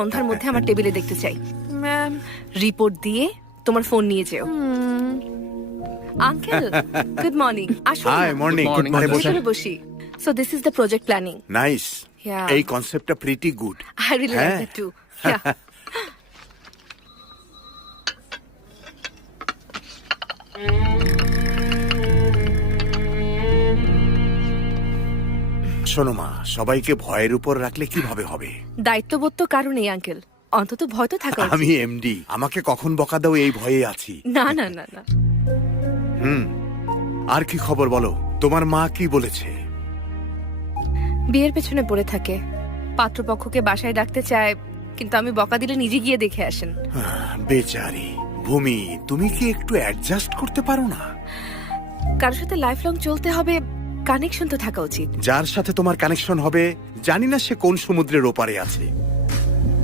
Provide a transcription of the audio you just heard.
সন্ধ্যার মধ্যে আমার টেবিলে দেখতে চাই। ম্যাম, রিপোর্ট দিয়ে তোমার ফোন নিয়ে যেও। Uncle, good morning. আসুন হাই না। মর্নিং। Good morning. আরে বসে। ভেতরে বসি। So this is the project planning. Nice. Yeah. এই কনসেপ্টটা pretty good. I really like হ্যাঁ। that too. Yeah. শোনো মা, সবাইকে ভয়ের উপর রাখলে কিভাবে হবে? দায়িত্ববোধ তো কারণেই আঙ্কেল, অন্তত ভয় তো থাকা আমি উচিত। এমডি, আমাকে কখন বকা দাও এই ভয়ে আছি। না না না না, আর কি খবর বলো? তোমার মা কি বলেছে? বিয়ের পেছনে পড়ে থাকে। পাত্রপক্ষকে বাসায় ডাকতে চায়, কিন্তু আমি বকা দিলে নিজে গিয়ে দেখে আসেন। বেচারি ভূমি, তুমি কি একটু অ্যাডজাস্ট করতে পারো না? কারোর সাথে লাইফ লং চলতে হবে, কানেকশন তো থাকা উচিত। যার সাথে তোমার কানেকশন হবে, জানি না সে কোন সমুদ্রের ওপারে আছে।